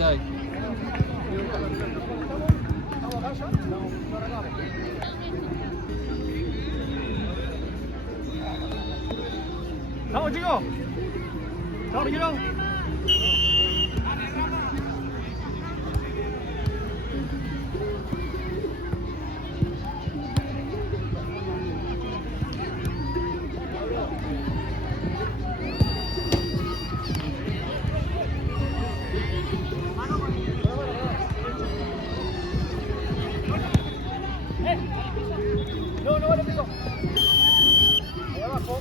quédate ahí. ¡Vamos, chicos! ¡Chao, Riquero! No vale pico. Ahí abajo.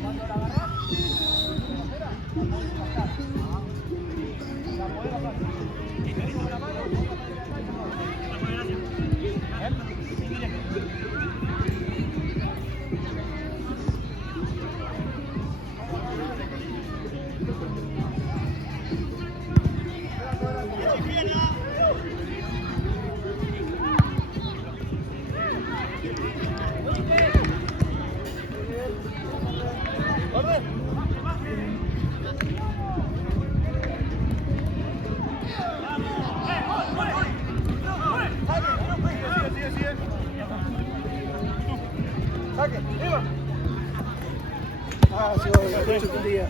Cuando la agarras, la podés bajar. Con la mano, saque, viva. Ah, sí, un día.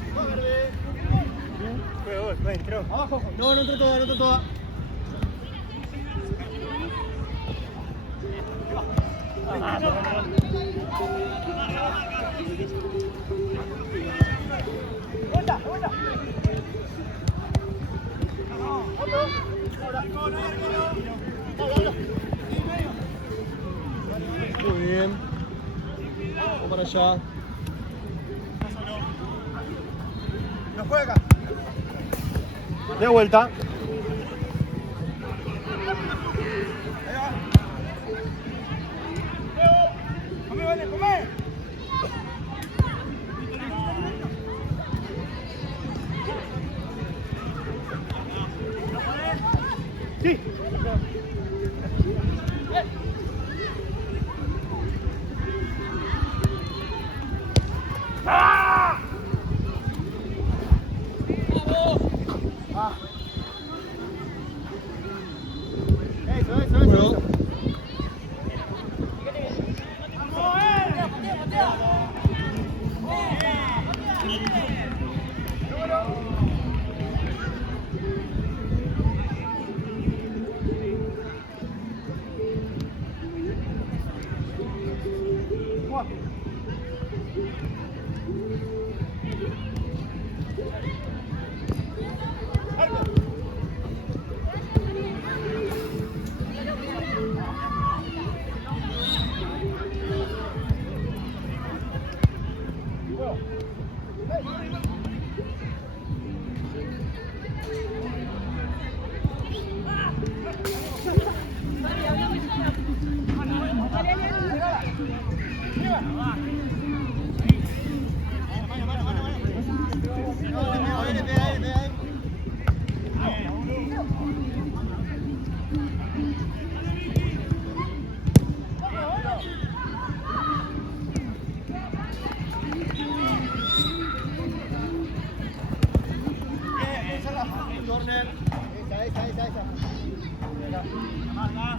Entró. Abajo. No entró toda, no entró toda. ¡Vuelta, vuelta! Muy bien. Vamos para allá. ¡No juega! De vuelta. ¡Come, vale, come! ¡Sí! ¡Ah! ¡Ah! Eso.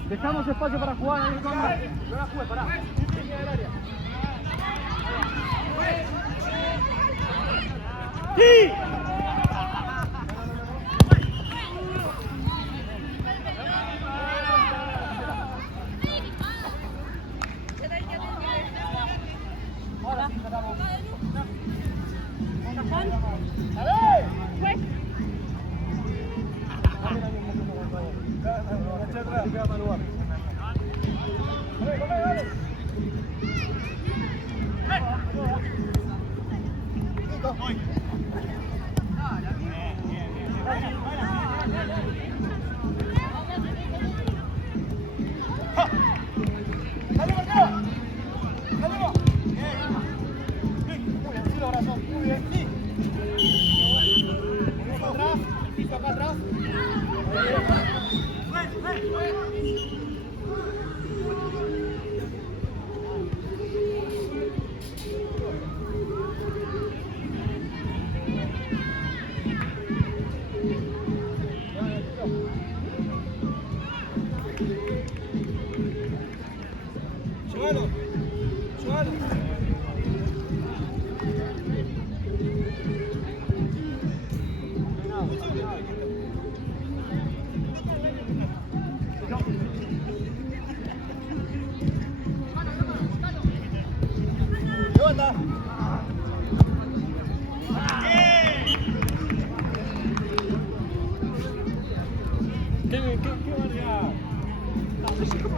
Dejamos espacio para jugar ahí, no la jugué, pará. Línea del área. ¡Sí! Muy bien, sí. Acá atrás.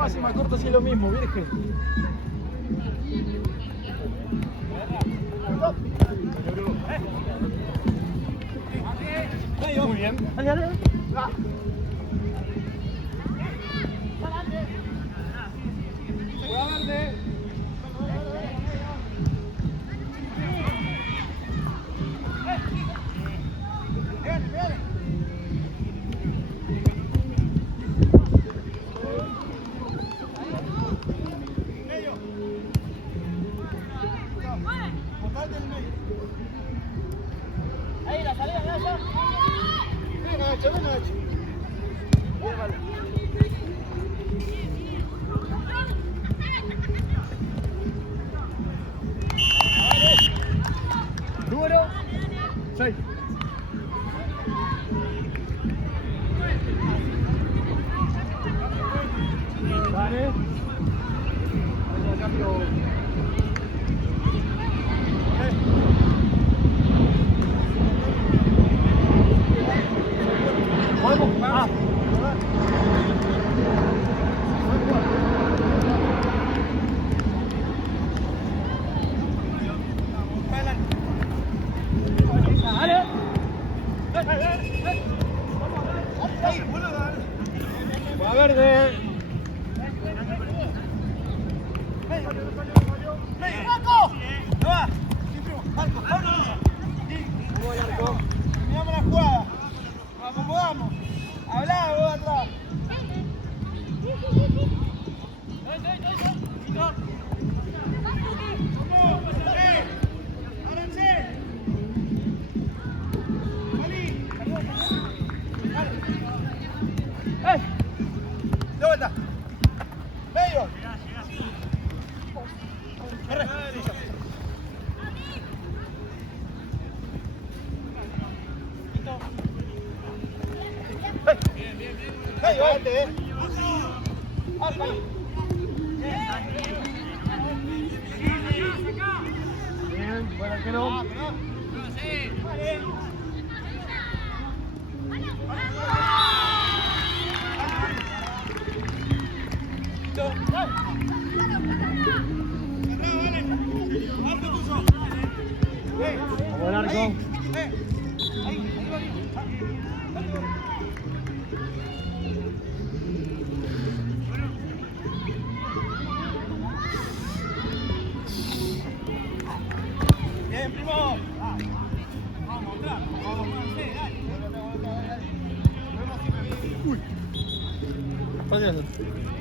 más y más corto sí es lo mismo, virgen. Muy bien. Dale, dale. Ahí, la salida, ya. Ven, Nacho, ven, Nacho. Bien, vale. Número 6. Vale. Ahí cambio. ¿Podemos? Ah. Va verde. Miramos la jugada. Nos acomodamos. Hablá vos atrás. De vuelta. Medio. Corre. Medio, Bien, buen arquero. Buen arco. Bien, primo.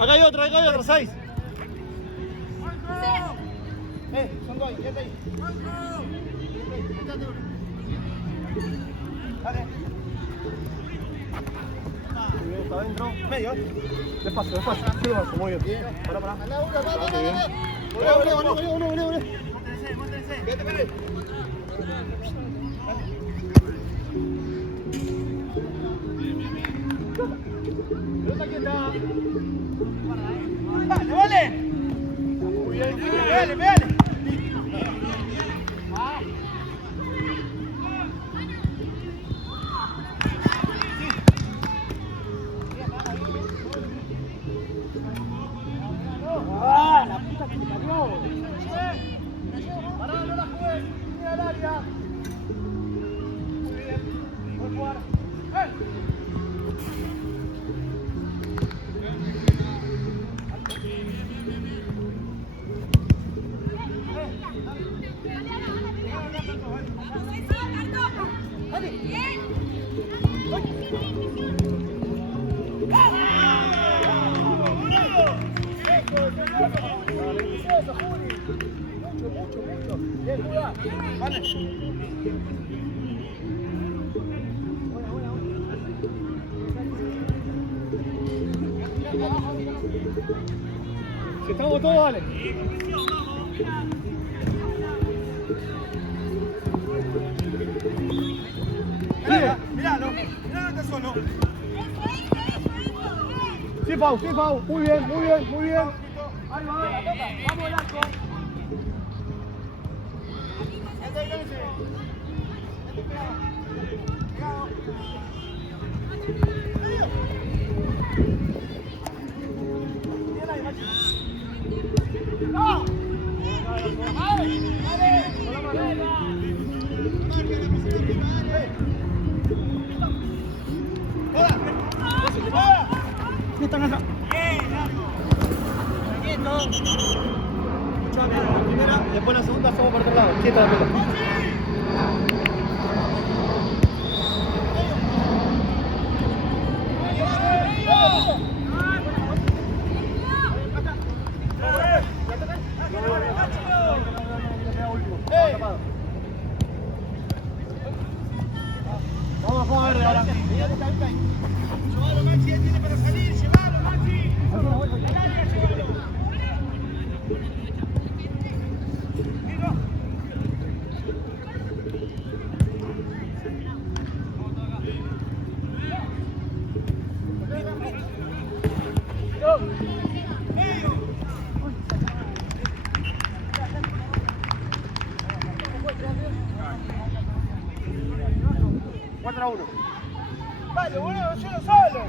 Acá hay otro, 6. Son dos ahí, quédate ahí. Dale. Muy bien, está adentro. Medio. Despacio, despacio. Sí, despacio, muy bien. Pará, pará. Muy bien. Vete, vete. Pelota quieta. Vale, vale. Muy bien. Pégale, pégale. ¡Ah, la puta que me parió! ¡Pará, no la juegues! ¡Mira al área! Muy bien. Buen jugar. Mucho. Bien, juega. Vale. Si estamos todos, vale. Miralo, miralo, está solo. Sí, Pau. Muy bien. Ahí va, la toca. Vamos el arco. Están atrás. Escuchame, la primera, después la segunda hacemos por otro lado. Quieta la pelota. Vamos a jugar verde ahora. Llévalo, Maxi, él tiene para salir. Llévalo, Maxi. Llévalo. Cuatro a uno. Vale, boludo, yo no solo.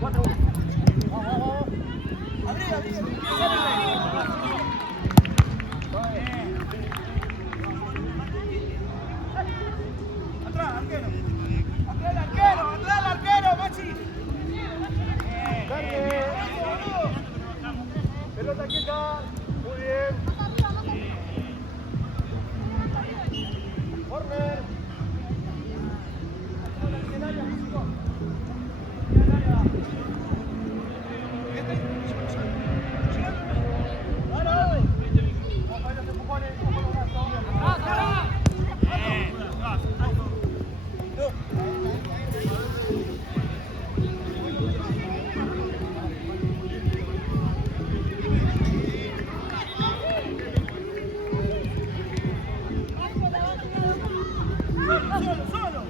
4 a 1. Abrí. Atrás, arquero. Atrás el arquero, Maxi. Verde. Pelota quieta. Muy bien. Corner. Solo.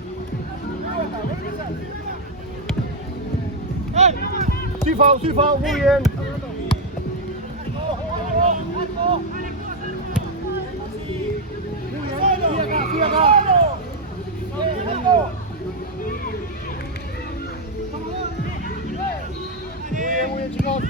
Sí, foul, muy bien. Sigue acá. Muy bien, chicos.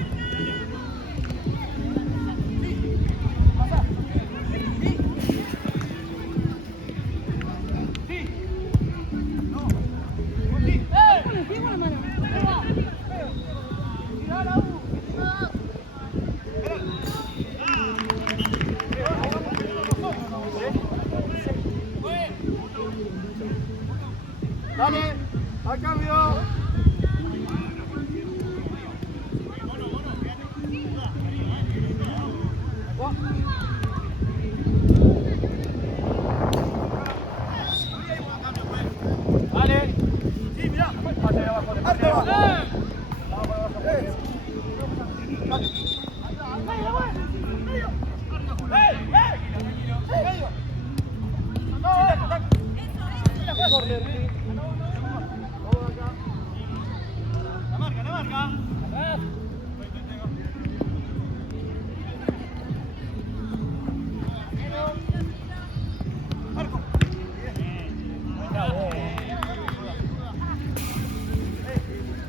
Dale, al cambio. Dale. Sí, mirá. Pase abajo, Arte va. Corner. La marca. Marco.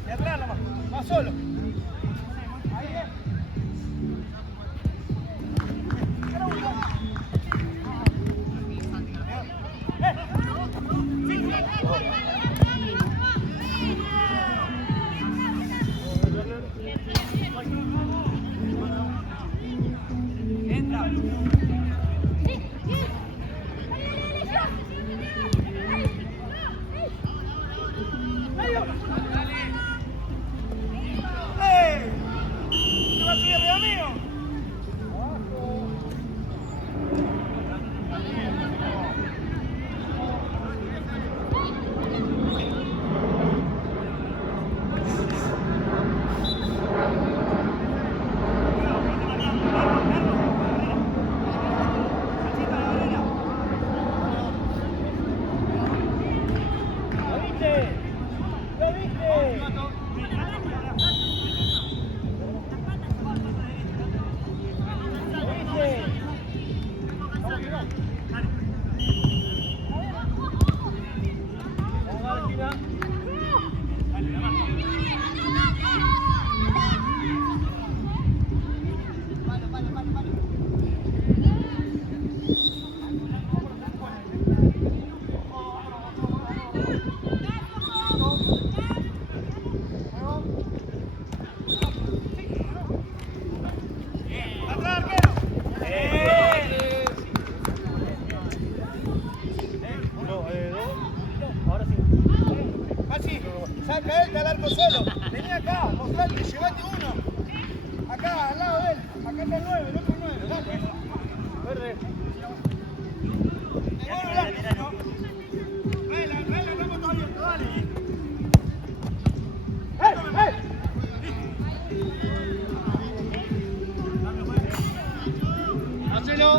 De atrás nomás. Va solo. ¿Se va a subir arriba mío? Marco solo. Vení acá, mostrate, llevate uno. Acá, al lado de él. Acá está el 9, el otro 9. Dale. Verde. Hacelo.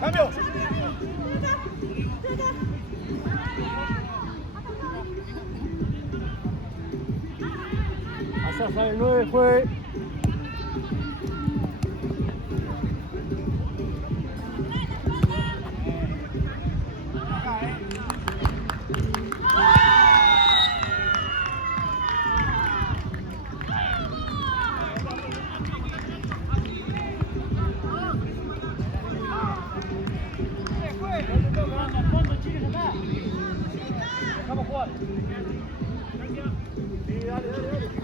Cambio. Allá sale el 9, fue. Vamos a jugar. Sí, dale, dale, dale.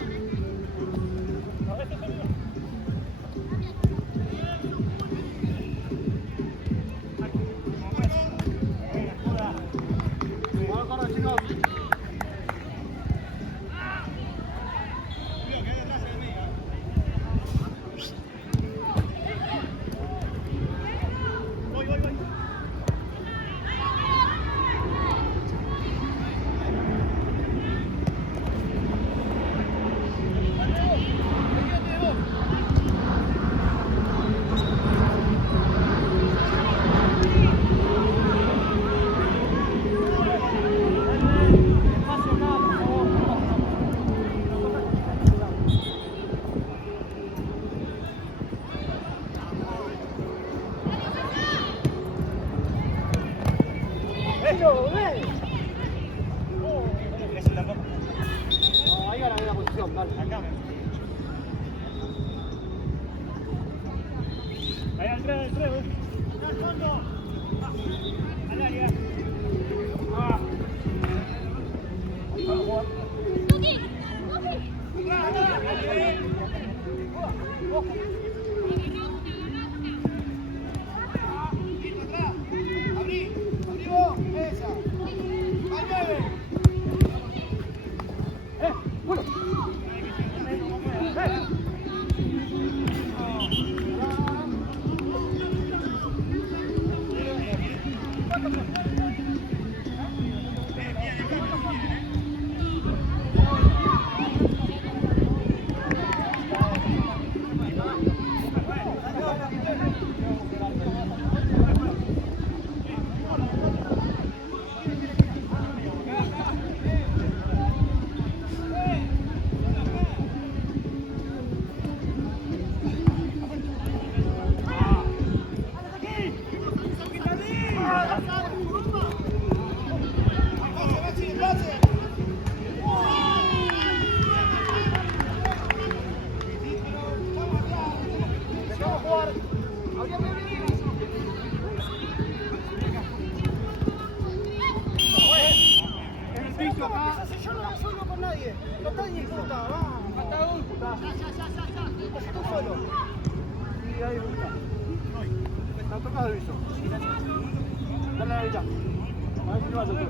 No, ahí gané la posición, dale. Acá. Ahí al 3, al fondo. Al área. Ah. Vamos a jugar. Abrí vos, esa. Al 9. Bueno. Yo no suelo con nadie. No está ni puta, vamos. Falta un. Ya. Tú solo. Sí, ahí gusta. Está tocado el viso. Dale a la derecha. A ver si no va a tocar.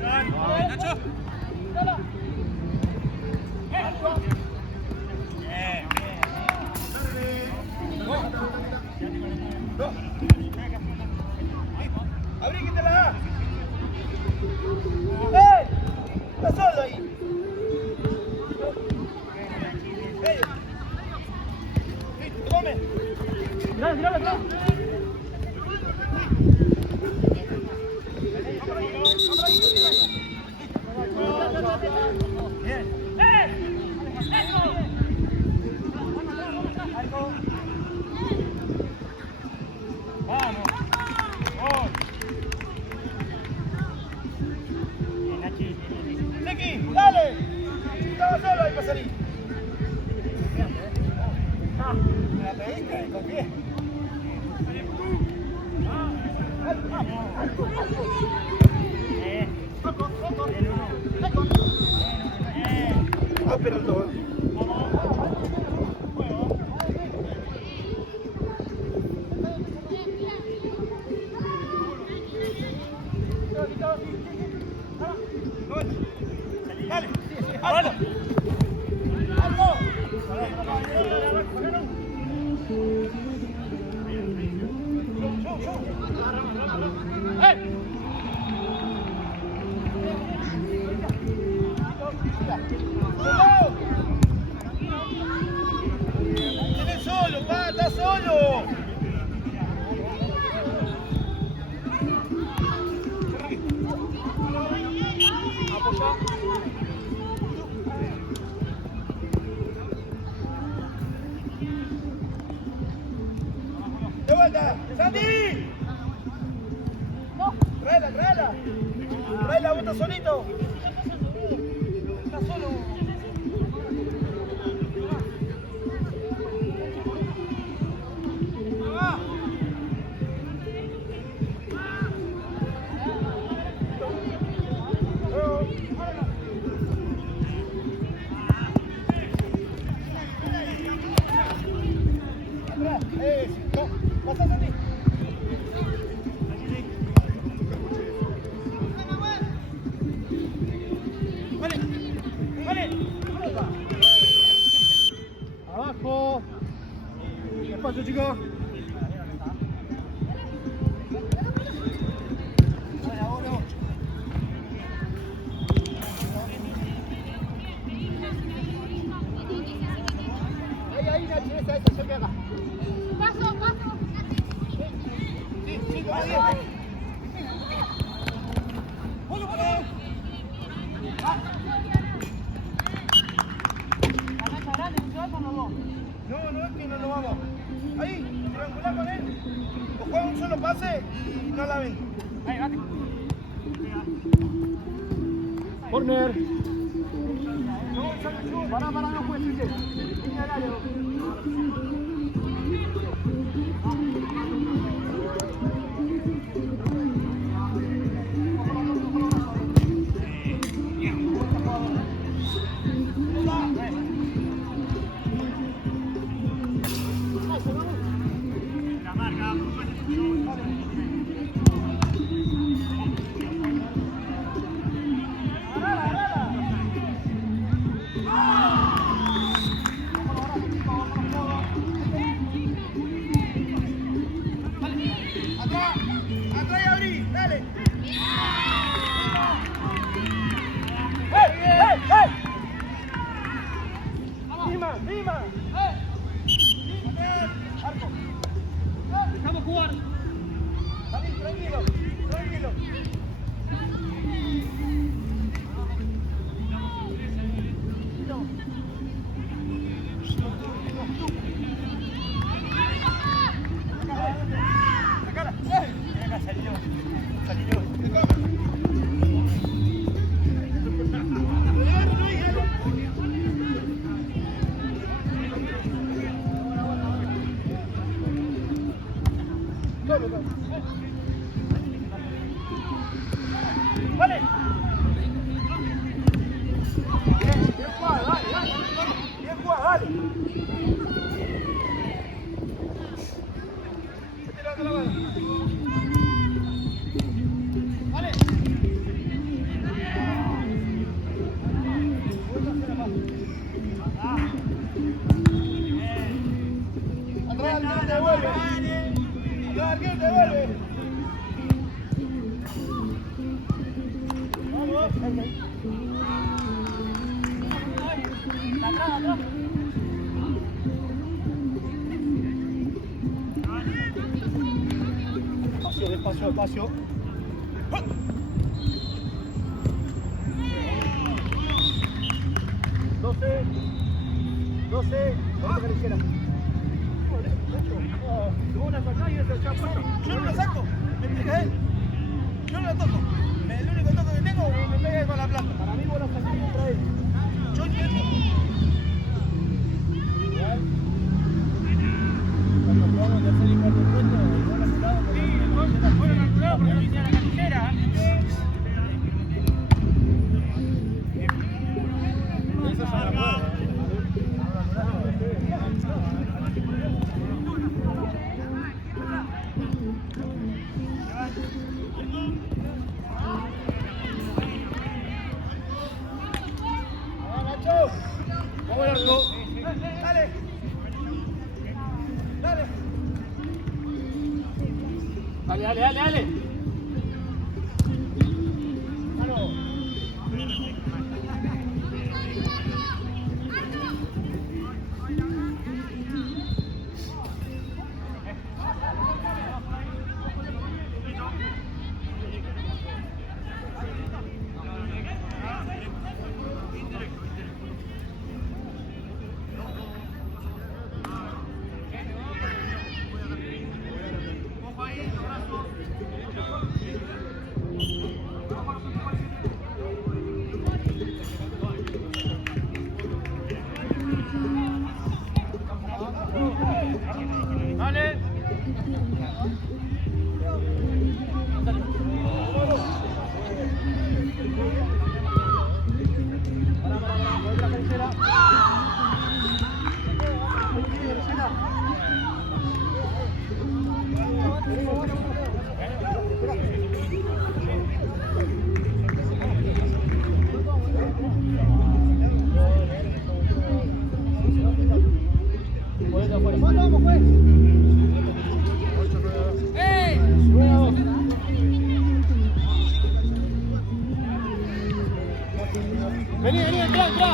Nacho. Vamos. Gol. Bien, Nachi. Seki, dale. Estaba solo ahí para salir. Me la pediste, confié. Pero el dos. Dale, algo. Algo. Tienes solo, pa, está solo. De vuelta, Sandy. Tráela, tráela. Tráela, vos estás solito. Estás solo. Pasa, Sandy. Vale, vale. Abajo. Despacio, chicos. Ahí, Nachi, esa, se pega. Paso. Sí, va bien. No, es que no nos vamos. Ahí, triangular con él. O juega un solo pase y no la ven. Ahí, bate. Corner. Pará, no puedes ir. Línea del área. Atrás y abrí, dale. ¡Lima! Arco. Dejamos jugar. Salí, tranquilo. Sacala. Salió. Vale. Bien jugado, dale. Bien jugado, dale. Vale. Atrás, devuelve. Atrás, devuelve. Atrás. Despacio, despacio, despacio. ¡12! ¡12! ¡Vamos a la izquierda! Una sacada y esa ya puesto. Yo no lo saco, me pega él. Yo no lo toco. El único toque que tengo me pega con la planta. Para mí vos lo sacás contra él. Yo entiendo. Cuando jugamos tercer y cuarto encuentro, el gol anulado por la Fueron anulados porque lo hicieron la canillera. Eso ya no puede. Vamos al arco. Dale. Dale. Dale, dale, dale, dale. Mano. Dale. Vamos, pues. Vení, vení, entrá, entrá.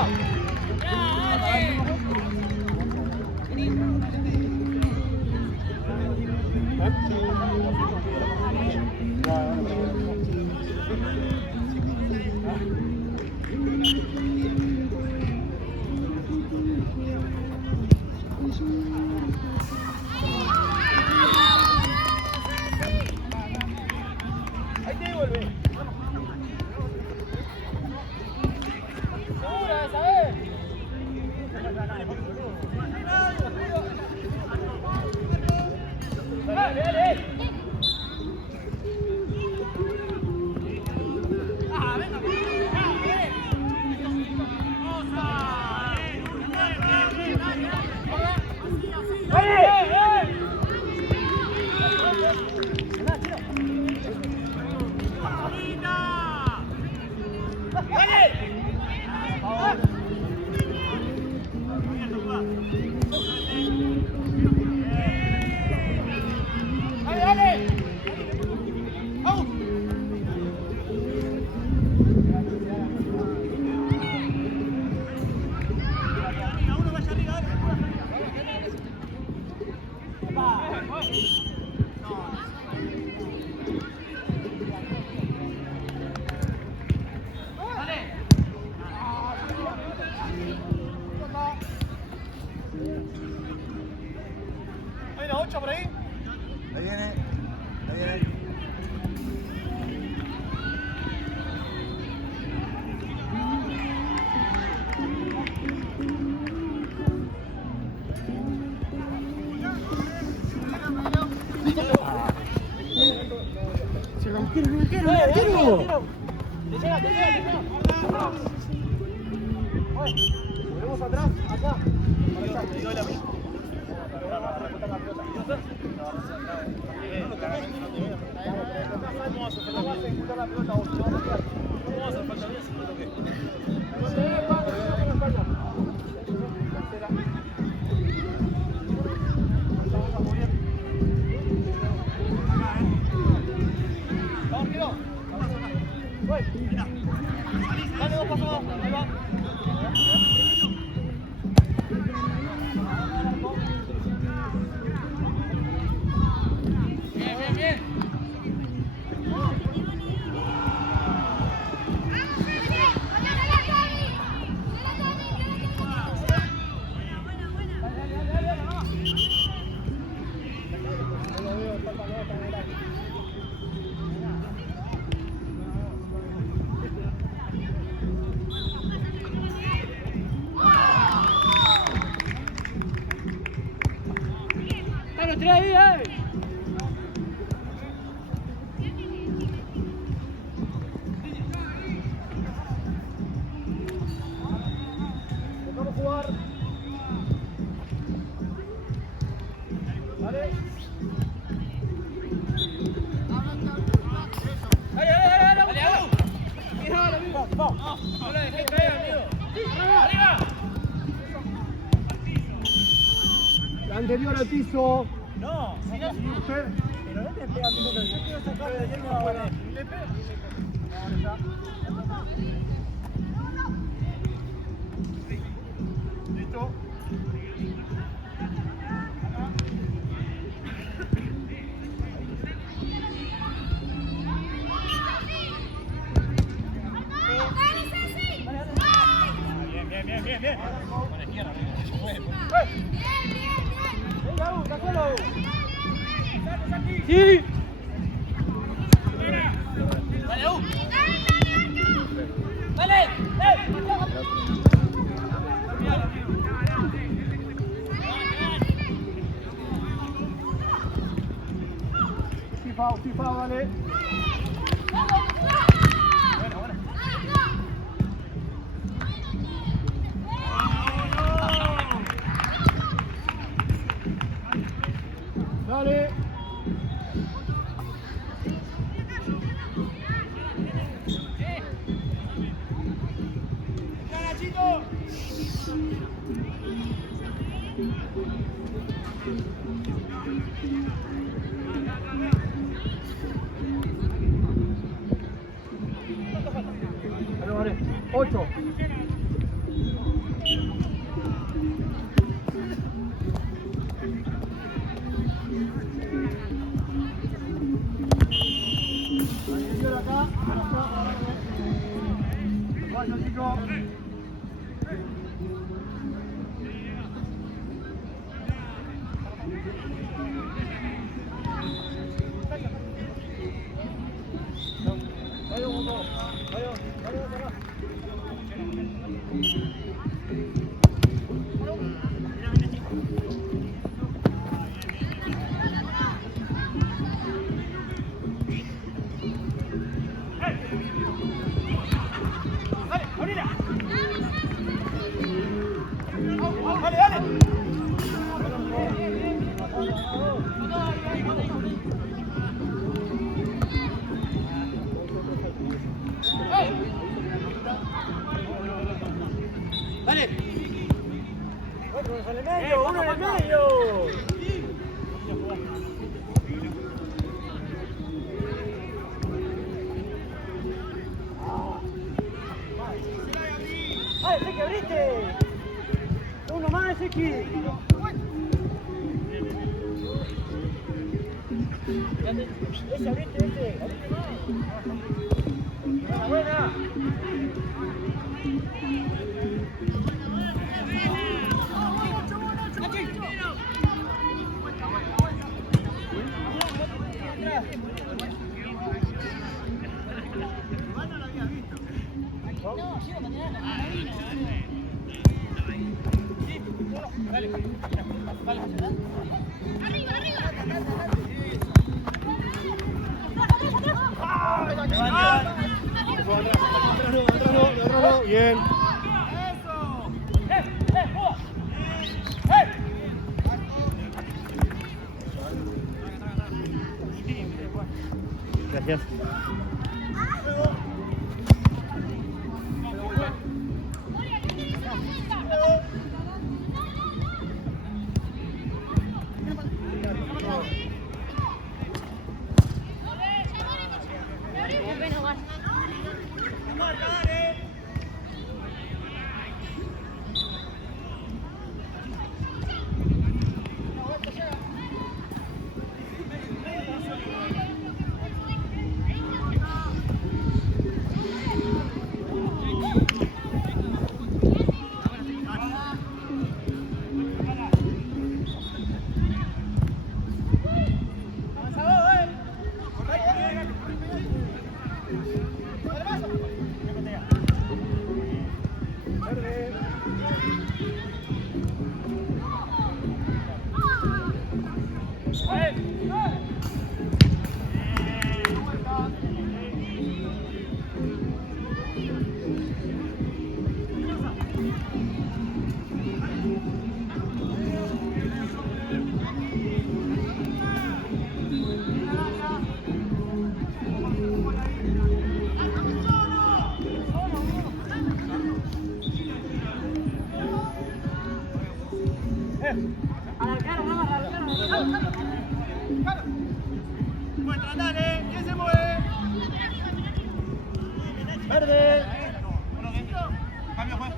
Ahí te devuelve. Segura esa vez. Dale, dale. Hay una 8 por ahí. Ahí viene. Ahí viene. Se rompió el arquero, el arquero. Te llega, te llega, te llega. Volvemos atrás, acá. Para allá. Te doy la mía. ¿Cómo vas a ejecutar la pelota vos? ¿Cómo vas a hacer falta bien si no toqué? Vamos, quiero. Voy. Dale 2 pasos más. Ahí va. Dale, tira ahí, Vamos a jugar. Vale. No la dejé caer, amigo. ¡Arriba! La anterior al piso. No, si no, pero no te pega primero. Yo quiero sacar de ayer una buena. ¿Le pega? No, ya. Listo. Bien. Con la izquierda, venga, sacalo. Sí. Dale, FIFA, dale. Dale. Vale. 8. Acá. Vaya, chico. Dale. Uno en el medio. ¡Ay, ese que abriste! ¡Uno más, X! ¡Ese abriste, ese! ¡Abriste más! ¡Buena! Bien. Gracias. dale. ¿Quién se mueve? Verde. Uno dentro. Cambio, juez.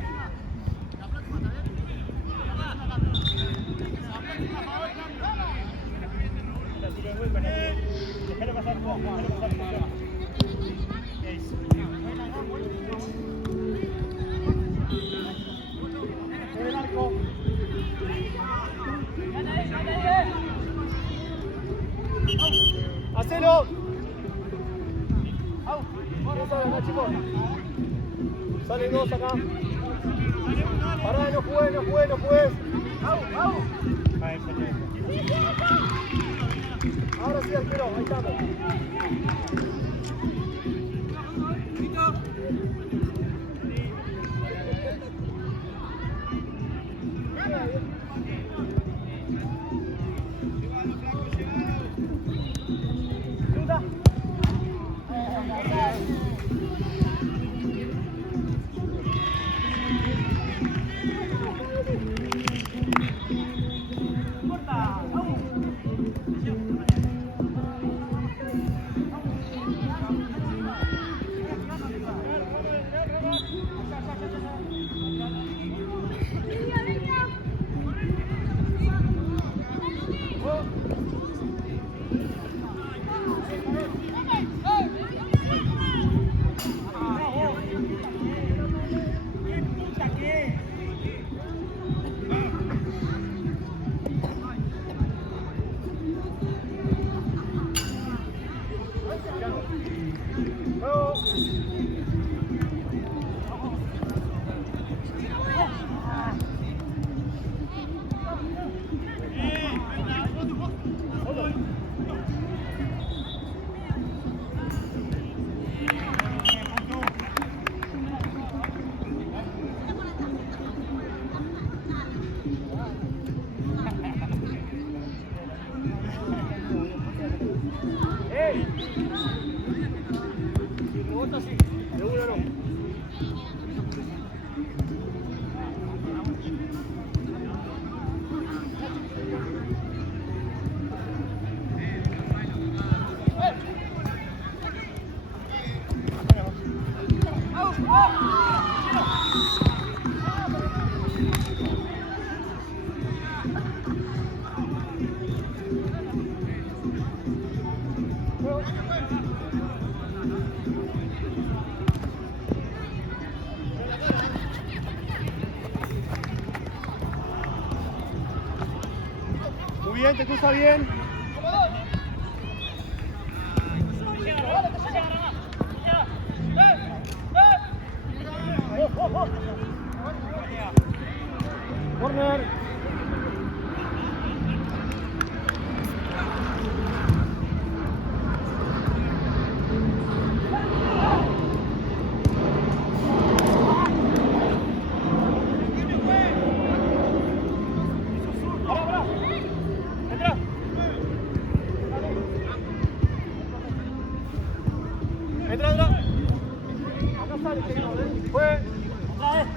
Déjalo pasar, Juan. Déjalo pasar. El arco. Hacelo. Chicos. Salen dos acá. Pará, no juegues. Ahora sí, arquero, ahí estamos. Muy bien, te cruza bien. Corner. Entra. Acá sale, fue. Otra vez.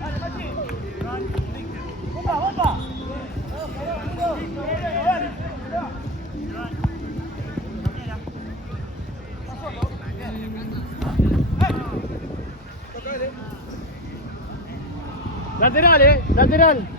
Dale, Pachi. ¡Bomba! Lateral, lateral.